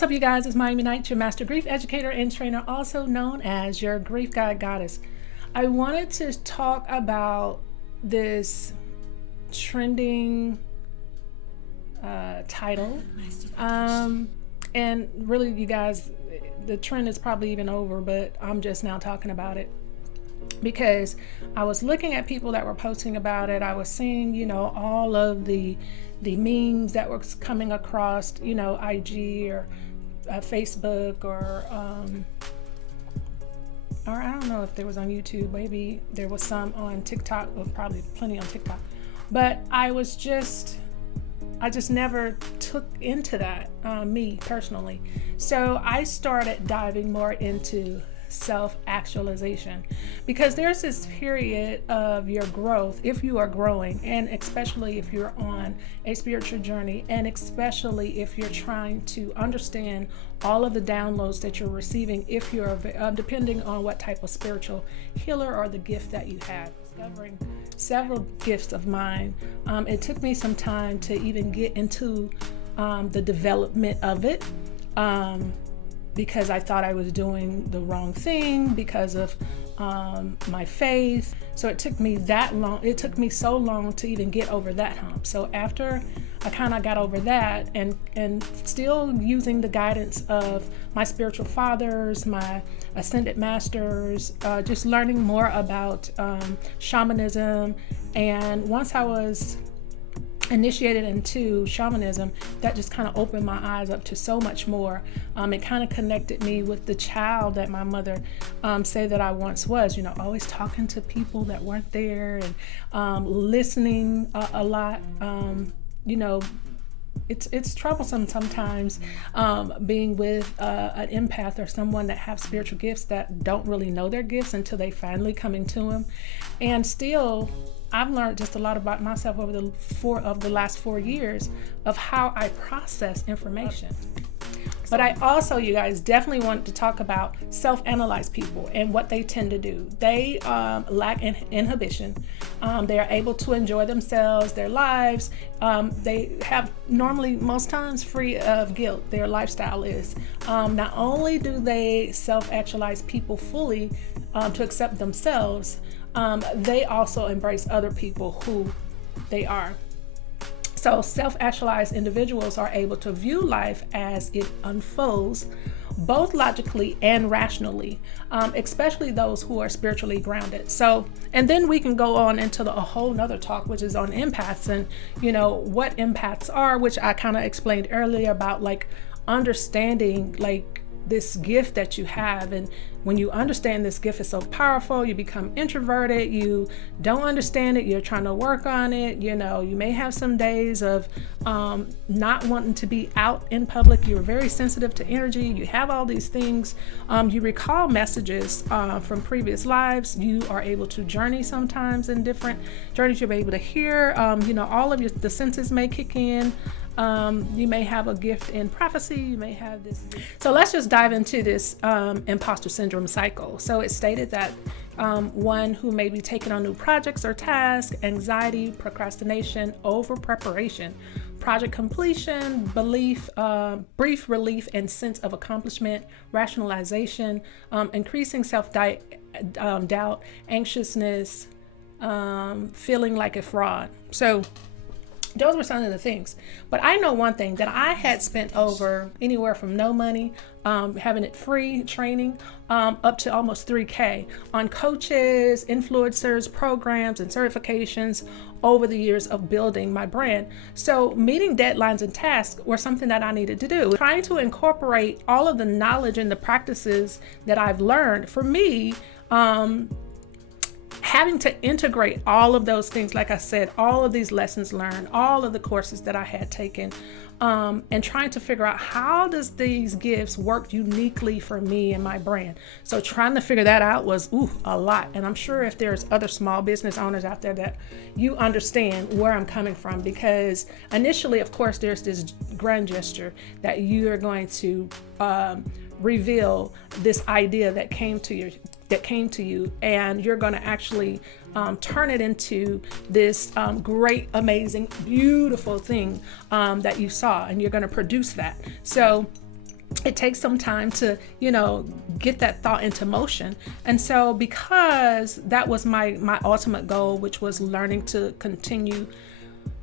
What's up, you guys? It's Miami Knight, your master grief educator and trainer, also known as your grief guide goddess. I wanted to talk about this trending title. And really, you guys, the trend is probably even over, but I'm just now talking about it because I was looking at people that were posting about it. I was seeing, all of the memes that were coming across, IG or Facebook or I don't know if there was on YouTube. Maybe there was some on TikTok, or probably plenty on TikTok. But I just never took into that, me personally. So I started diving more into self-actualization, because there's this period of your growth, if you are growing, and especially if you're on a spiritual journey, and especially if you're trying to understand all of the downloads that you're receiving, if you're depending on what type of spiritual healer or the gift that you have. Discovering several gifts of mine, it took me some time to even get into the development of it, because I thought I was doing the wrong thing because of my faith. So it took me so long to even get over that hump. So after I kind of got over that, and still using the guidance of my spiritual fathers, my ascended masters, just learning more about shamanism. And once I was initiated into shamanism, that just kind of opened my eyes up to so much more. It kind of connected me with the child that my mother said that I once was, always talking to people that weren't there, and listening a lot. It's troublesome sometimes being with an empath or someone that have spiritual gifts that don't really know their gifts until they finally come into them. And still, I've learned just a lot about myself over the last 4 years of how I process information. But I also, you guys, definitely want to talk about self-analyze people and what they tend to do. They lack inhibition. They are able to enjoy themselves, their lives. They have normally, most times, free of guilt. Their lifestyle is. Not only do they self-actualize people fully to accept themselves, they also embrace other people who they are. So self-actualized individuals are able to view life as it unfolds, both logically and rationally, especially those who are spiritually grounded. So, and then we can go on into a whole nother talk, which is on empaths, and what empaths are, which I kind of explained earlier about understanding this gift that you have. And when you understand this gift is so powerful, you become introverted, you don't understand it, you're trying to work on it, you may have some days of not wanting to be out in public, you're very sensitive to energy, you have all these things, you recall messages from previous lives, you are able to journey sometimes in different journeys, you'll be able to hear, all of the senses may kick in. You may have a gift in prophecy, you may have this. So let's just dive into this imposter syndrome cycle. So it's stated that one who may be taking on new projects or tasks, anxiety, procrastination, over preparation, project completion, brief relief and sense of accomplishment, rationalization, increasing self-doubt, anxiousness, feeling like a fraud. So those were some of the things. But I know one thing, that I had spent over anywhere from no money, having it free training, up to almost $3,000 on coaches, influencers, programs, and certifications over the years of building my brand. So meeting deadlines and tasks were something that I needed to do. Trying to incorporate all of the knowledge and the practices that I've learned, for me, having to integrate all of those things, like I said, all of these lessons learned, all of the courses that I had taken, and trying to figure out how does these gifts work uniquely for me and my brand. So trying to figure that out was a lot. And I'm sure if there's other small business owners out there that you understand where I'm coming from, because initially, of course, there's this grand gesture that you are going to reveal this idea that came to you, and you're going to actually turn it into this great, amazing, beautiful thing that you saw, and you're going to produce that. So it takes some time to, get that thought into motion. And so because that was my ultimate goal, which was learning to continue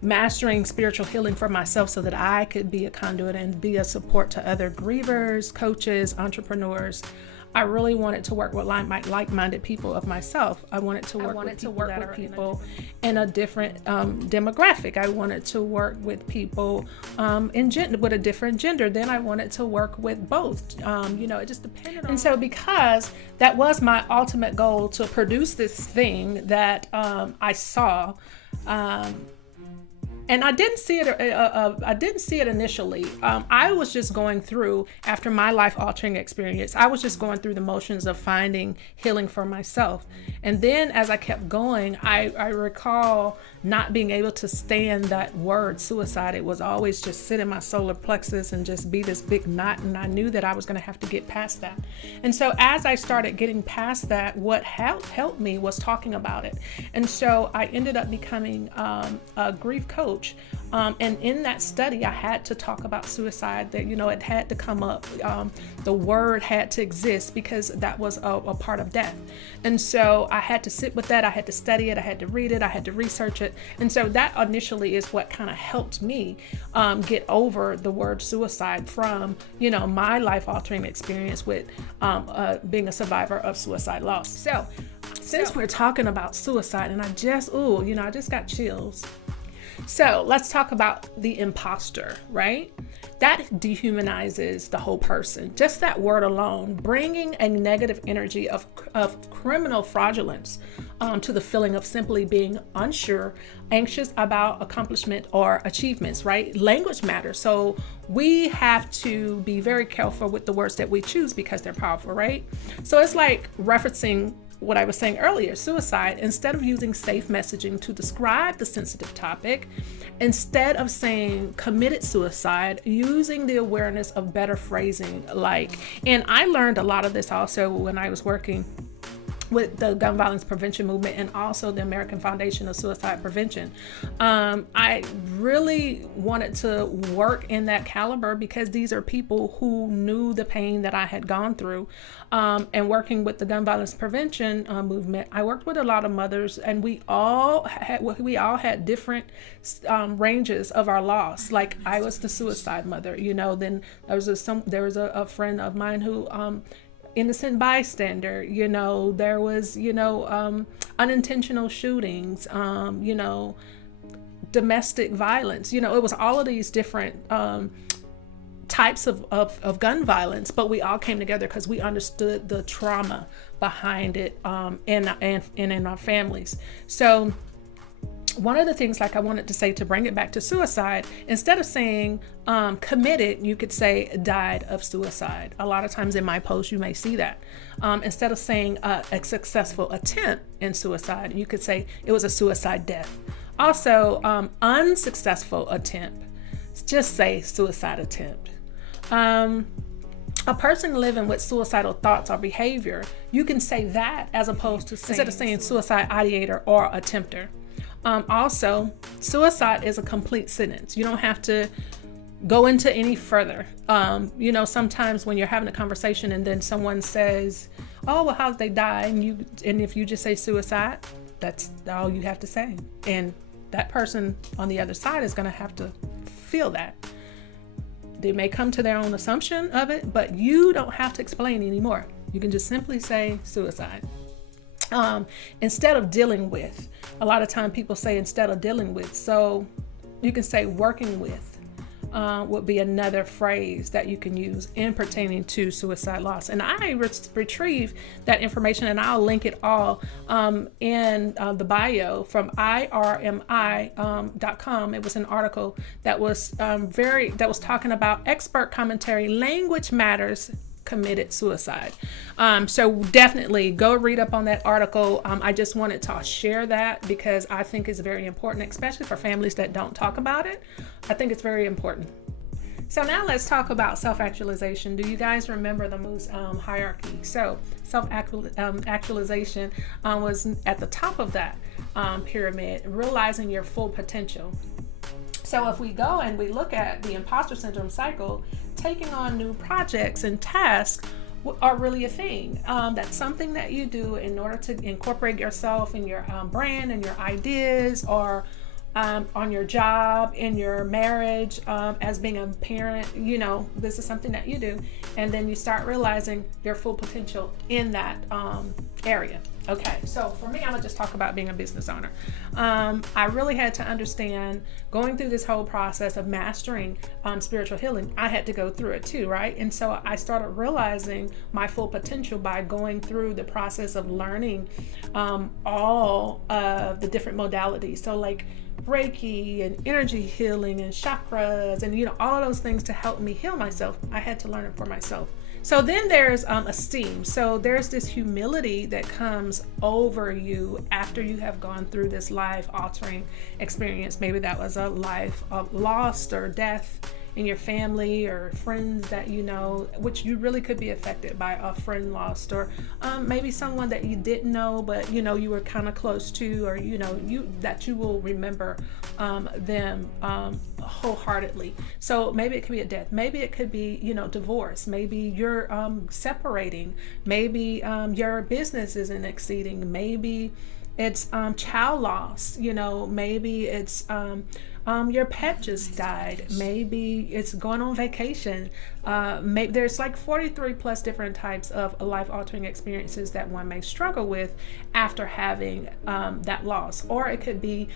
mastering spiritual healing for myself so that I could be a conduit and be a support to other grievers, coaches, entrepreneurs, I really wanted to work with like-minded people of myself. I wanted to work with people in a different demographic. I wanted to work with people with a different gender. Then I wanted to work with both. It just depended on. And so because that was my ultimate goal, to produce this thing that I saw. And I didn't see it initially. I was just going through, after my life-altering experience, I was just going through the motions of finding healing for myself. And then as I kept going, I recall not being able to stand that word suicide. It was always just sit in my solar plexus and just be this big knot. And I knew that I was going to have to get past that. And so as I started getting past that, what helped me was talking about it. And so I ended up becoming a grief coach. And in that study, I had to talk about suicide, that, it had to come up. The word had to exist because that was a part of death. And so I had to sit with that. I had to study it. I had to read it. I had to research it. And so that initially is what kind of helped me get over the word suicide from, my life-altering experience with being a survivor of suicide loss. So since we're talking about suicide, and I just got chills. So let's talk about the imposter, right? That dehumanizes the whole person. Just that word alone, bringing a negative energy of criminal fraudulence to the feeling of simply being unsure, anxious about accomplishment or achievements, right? Language matters. So we have to be very careful with the words that we choose because they're powerful, right? So it's like referencing what I was saying earlier, suicide. Instead of using safe messaging to describe the sensitive topic, instead of saying committed suicide, using the awareness of better phrasing, and I learned a lot of this also when I was working with the gun violence prevention movement and also the American Foundation of Suicide Prevention. I really wanted to work in that caliber because these are people who knew the pain that I had gone through. And working with the gun violence prevention movement, I worked with a lot of mothers, and we all had different ranges of our loss. Like I was the suicide mother, then there was a friend of mine who innocent bystander, there was, unintentional shootings, domestic violence, it was all of these different types of gun violence, but we all came together because we understood the trauma behind it and in our families. So one of the things I wanted to say to bring it back to suicide, instead of saying committed, you could say died of suicide. A lot of times in my posts, you may see that. Instead of saying a successful attempt in suicide, you could say it was a suicide death. Also, unsuccessful attempt, just say suicide attempt. A person living with suicidal thoughts or behavior, you can say that as opposed to instead of saying suicide ideator or attempter. Also, suicide is a complete sentence. You don't have to go into any further. Sometimes when you're having a conversation and then someone says, "Oh, well, how did they die?" and if you just say suicide, that's all you have to say. And that person on the other side is going to have to feel that. They may come to their own assumption of it, but you don't have to explain anymore. You can just simply say suicide. Instead of dealing with, a lot of time people say instead of dealing with, so you can say working with would be another phrase that you can use in pertaining to suicide loss. And I retrieve that information, and I'll link it all in the bio from irmi.com. It was an article that was talking about expert commentary, language matters, committed suicide. So definitely go read up on that article. I just wanted to share that because I think it's very important, especially for families that don't talk about it. I think it's very important. So now let's talk about self-actualization. Do you guys remember the Moose hierarchy? So self-actualization was at the top of that pyramid, realizing your full potential. So if we go and we look at the imposter syndrome cycle, taking on new projects and tasks are really a thing. That's something that you do in order to incorporate yourself and your brand and your ideas, or on your job, in your marriage, as being a parent. This is something that you do, and then you start realizing your full potential in that area. Okay, so for me, I'm gonna just talk about being a business owner. I really had to understand, going through this whole process of mastering spiritual healing, I had to go through it too, right? And so I started realizing my full potential by going through the process of learning all of the different modalities. So like reiki and energy healing and chakras and all of those things to help me heal myself. I had to learn it for myself. So then there's esteem. So there's this humility that comes over you after you have gone through this life-altering experience. Maybe that was a life of loss or death in your family, or friends that which you really could be affected by a friend lost, or maybe someone that you didn't know but you were kind of close to, or that you will remember them wholeheartedly. So maybe it could be a death, maybe it could be divorce, maybe you're separating, maybe your business isn't exceeding, maybe it's child loss, maybe it's your pet just died, maybe it's going on vacation. Maybe there's like 43 plus different types of life-altering experiences that one may struggle with after having that loss. Or it could be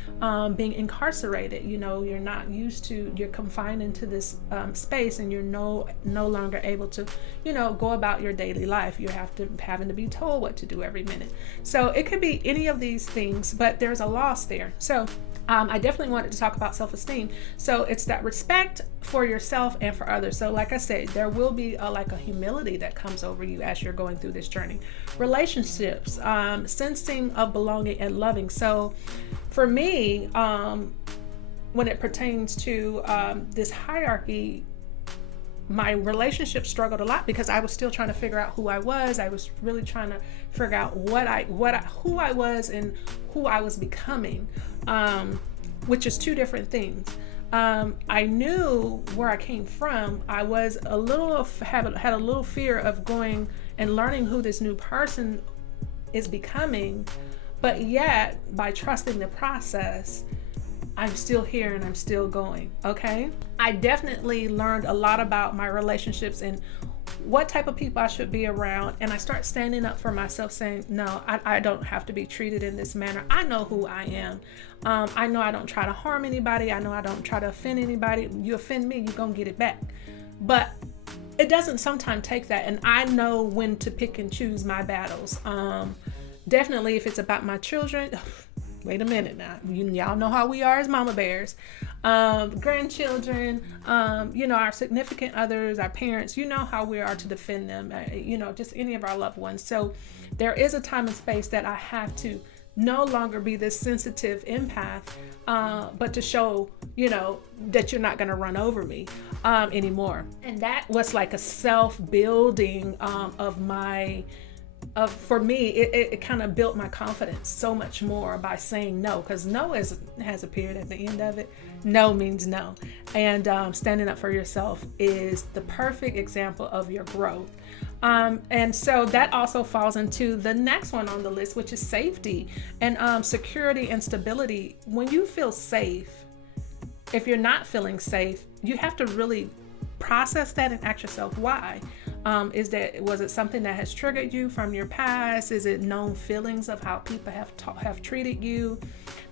being incarcerated. You're not used to, you're confined into this space, and you're no longer able to go about your daily life. You're having to be told what to do every minute. So it could be any of these things, but there's a loss there. So I definitely wanted to talk about self-esteem. So it's that respect for yourself and for others. So like I said, there will be a humility that comes over you as you're going through this journey. Relationships, sensing of belonging and loving. So for me, when it pertains to this hierarchy, my relationship struggled a lot because I was still trying to figure out who I was. I was really trying to figure out who I was and who I was becoming, which is two different things. I knew where I came from. I was had a little fear of going and learning who this new person is becoming, but yet by trusting the process, I'm still here and I'm still going. Okay. I definitely learned a lot about my relationships and what type of people I should be around. And I start standing up for myself, saying, no, I don't have to be treated in this manner. I know who I am. I know I don't try to harm anybody. I know I don't try to offend anybody. You offend me, you're going to get it back. But it doesn't sometimes take that. And I know when to pick and choose my battles. Definitely if it's about my children, wait a minute now. Y'all know how we are as mama bears. Grandchildren, our significant others, our parents, how we are to defend them, just any of our loved ones. So there is a time and space that I have to no longer be this sensitive empath, but to show, that you're not going to run over me anymore. And that was like a self-building for me, it kind of built my confidence so much more by saying no, because no has a period at the end of it. No means no. And standing up for yourself is the perfect example of your growth. And so that also falls into the next one on the list, which is safety and security and stability. When you feel safe, if you're not feeling safe, you have to really process that and ask yourself why. Was it something that has triggered you from your past? Is it known feelings of how people have treated you?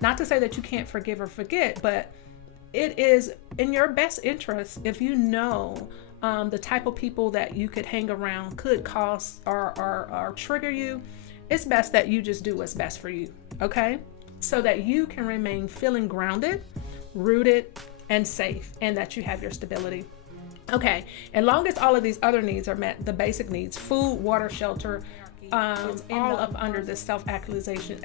Not to say that you can't forgive or forget, but it is in your best interest if you know the type of people that you could hang around could cause or trigger you. It's best that you just do what's best for you, okay? So that you can remain feeling grounded, rooted, and safe, and that you have your stability. Okay, and long as all of these other needs are met, the basic needs, food, water, shelter, all up under this self-actualization.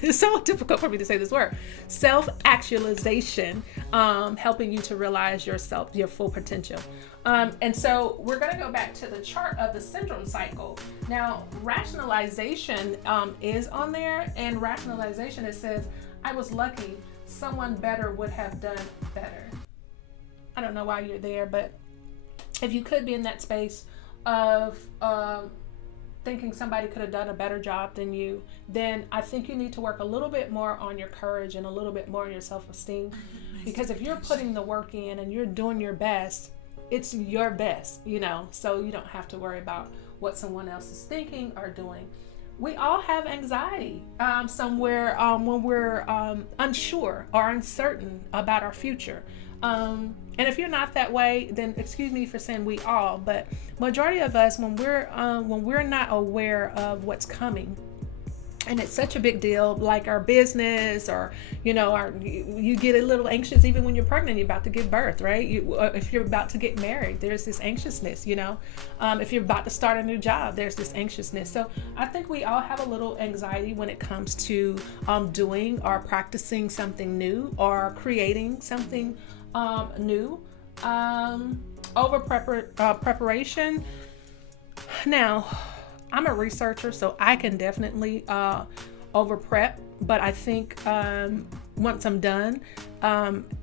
It's so difficult for me to say this word. Self-actualization, helping you to realize your full potential. And so we're going to go back to the chart of the syndrome cycle. Now, rationalization is on there, and rationalization, it says, I was lucky, someone better would have done better. I don't know why you're there, but if you could be in that space of thinking somebody could have done a better job than you, then I think you need to work a little bit more on your courage and a little bit more on your self-esteem. Because if you're putting the work in and you're doing your best, it's your best, so you don't have to worry about what someone else is thinking or doing. We all have anxiety somewhere when we're unsure or uncertain about our future. And if you're not that way, then excuse me for saying we all, but majority of us, when we're not aware of what's coming, and it's such a big deal, like our business, or you get a little anxious even when you're pregnant, you're about to give birth, right? If you're about to get married, there's this anxiousness. If you're about to start a new job, there's this anxiousness. So I think we all have a little anxiety when it comes to doing or practicing something new or creating something new. Over preparation. Now, I'm a researcher, so I can definitely over prep, but I think once I'm done,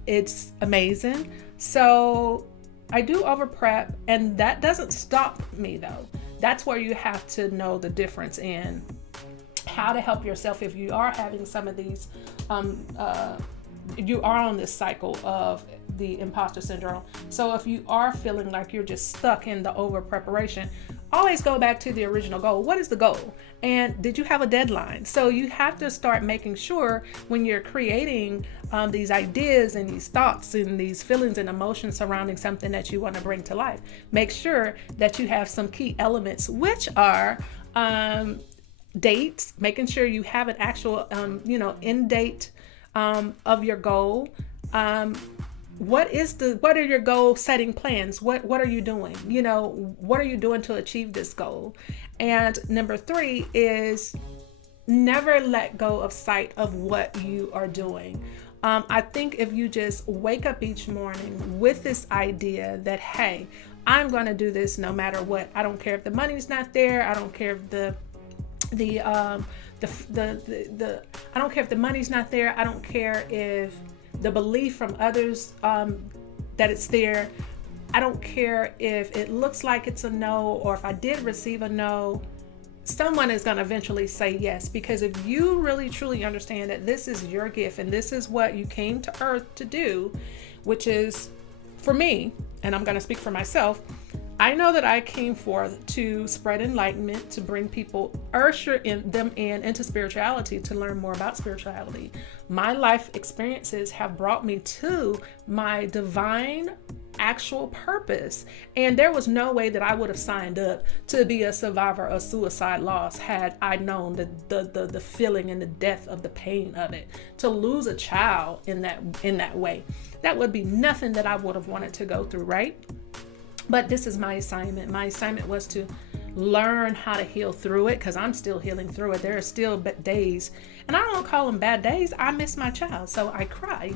it's amazing. So I do over prep, and that doesn't stop me though. That's where you have to know the difference in how to help yourself if you are having some of these you are on this cycle of the imposter syndrome. So if you are feeling like you're just stuck in the over preparation, always go back to the original goal. What is the goal? And did you have a deadline? So you have to start making sure when you're creating these ideas and these thoughts and these feelings and emotions surrounding something that you want to bring to life, make sure that you have some key elements, which are dates, making sure you have an actual end date of your goal. What are your goal setting plans? What are you doing? What are you doing to achieve this goal? And number 3 is never let go of sight of what you are doing. I think if you just wake up each morning with this idea that, hey, I'm going to do this no matter what. I don't care if the money's not there. I don't care if I don't care if the money's not there. I don't care if the belief from others that it's there. I don't care if it looks like it's a no, or if I did receive a no, someone is going to eventually say yes. Because if you really truly understand that this is your gift and this is what you came to earth to do, which is, for me, and I'm going to speak for myself, I know that I came forth to spread enlightenment, to bring people, usher them into spirituality, to learn more about spirituality. My life experiences have brought me to my divine actual purpose. And there was no way that I would have signed up to be a survivor of suicide loss had I known the feeling and the depth of the pain of it. To lose a child in that way, that would be nothing that I would have wanted to go through, right? But this is my assignment. My assignment was to learn how to heal through it, because I'm still healing through it. There are still days, and I don't call them bad days. I miss my child, so I cry,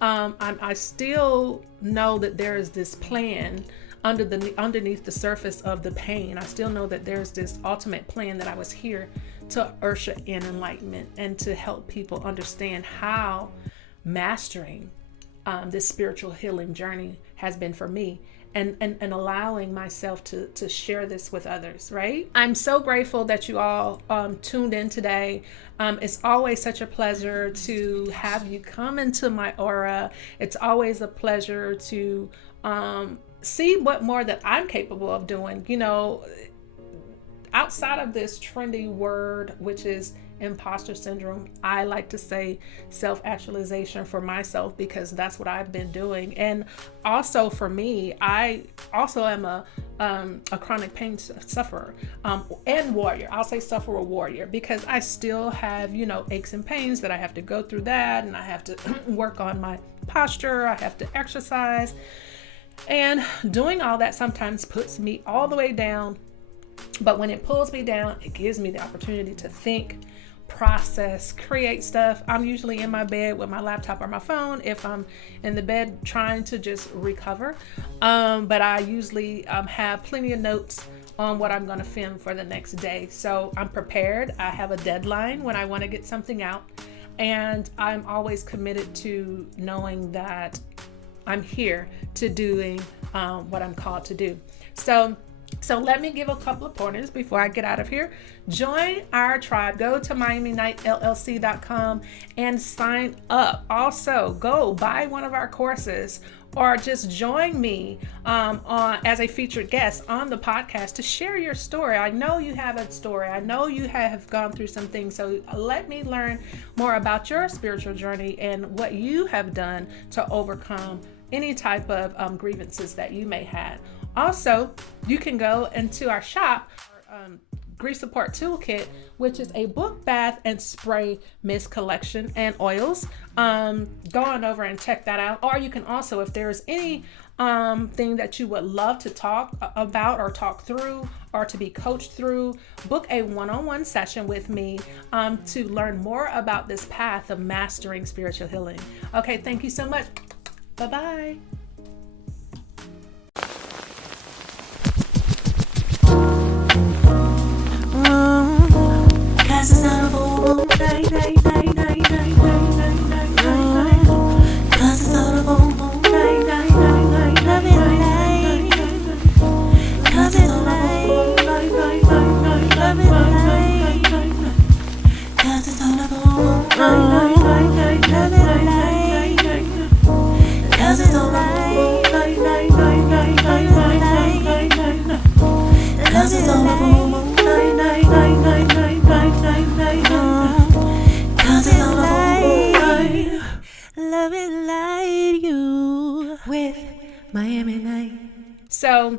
I still know that there is this plan underneath the surface of the pain. I still know that there's this ultimate plan, that I was here to usher in enlightenment and to help people understand how mastering this spiritual healing journey has been for me. And allowing myself to share this with others, right? I'm so grateful that you all tuned in today. It's always such a pleasure to have you come into my aura. It's always a pleasure to see what more that I'm capable of doing. Outside of this trendy word, which is imposter syndrome, I like to say self-actualization for myself, because that's what I've been doing. And also for me, I also am a chronic pain sufferer and warrior. I'll say sufferer warrior, because I still have aches and pains that I have to go through that, and I have to work on my posture. I have to exercise, and doing all that sometimes puts me all the way down. But when it pulls me down, it gives me the opportunity to think, process, create stuff. I'm usually in my bed with my laptop or my phone if I'm in the bed trying to just recover. But I usually have plenty of notes on what I'm going to film for the next day. So I'm prepared. I have a deadline when I want to get something out. And I'm always committed to knowing that I'm here to doing what I'm called to do. So let me give a couple of pointers before I get out of here. Join our tribe. Go to MiamiKnightLLC.com and sign up. Also, go buy one of our courses or just join me as a featured guest on the podcast to share your story. I know you have a story. I know you have gone through some things. So let me learn more about your spiritual journey and what you have done to overcome any type of grievances that you may have. Also, you can go into our shop, Grief Support Toolkit, which is a book, bath, and spray mist collection and oils. Go on over and check that out. Or you can also, if there's any thing that you would love to talk about or talk through or to be coached through, book a one-on-one session with me to learn more about this path of mastering spiritual healing. Okay, thank you so much. Bye-bye. Cause it's not a full moon night, night, night, night, night, night, night, night, night, night. Cause it's not a full moon night, night, night, night, night, night, night. Cause it's not a full moon night, night, night, night, night, night, night. Cause it's not a full moon night, night, night, night, night, night, night. Cause it's not a full moon night, night, night, night, night, night, night, night, night. Cause it's not a full moon night, night, night, night, night, night, night, night. Cause it's all about love and light you with Miami Night. So